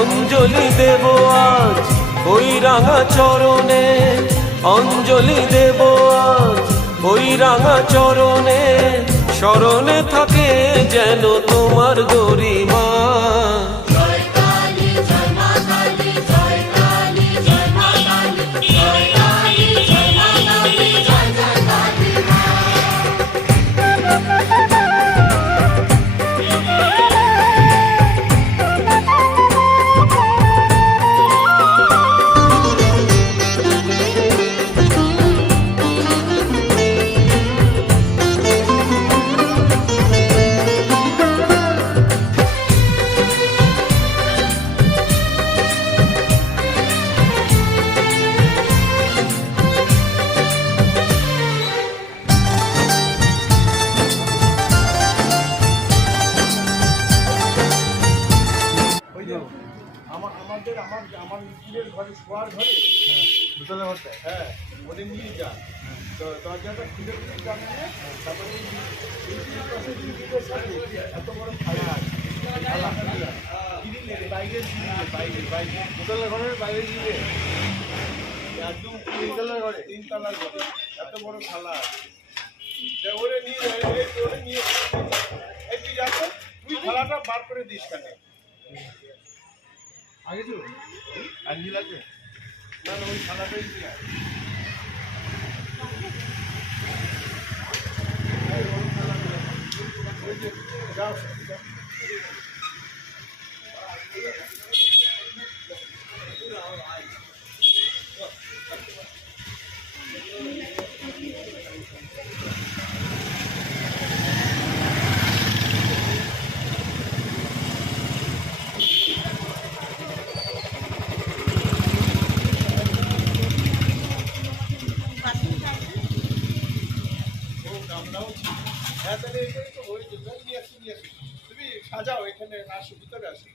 অঞ্জলি দেব আজ ওই রাঙা চরণে, অঞ্জলি দেব আজ ওই রাঙা চরণে, স্মরণে থাকে যেন তোমার গরিমা। আমার স্কুলের ঘরে শোয়ার ঘরে দোতলা ঘরটা, হ্যাঁ ওদের নিয়ে যান, তো দরজাটা খুলে দিয়ে যান, তারপরে এত বড় খালা বাইরের বাইরে দোতলা ঘরের বাইরে দিকে একদম তিনতলার ঘরে, তিনতলার ঘরে এত বড় খালা ওরে নিয়ে ওরে নিয়ে একটু যাচ্ছে, তুই খালাটা বার করে দিস কেন আগে তো আঞ্জি লাগবে না, ওই খালাটাই নিয়ে আয়। যাও হ্যাঁ, তাহলে এখানে তো ওই নিয়ে আসি, তুমি সাজাও, এখানে আসো, ভিতরে আসি।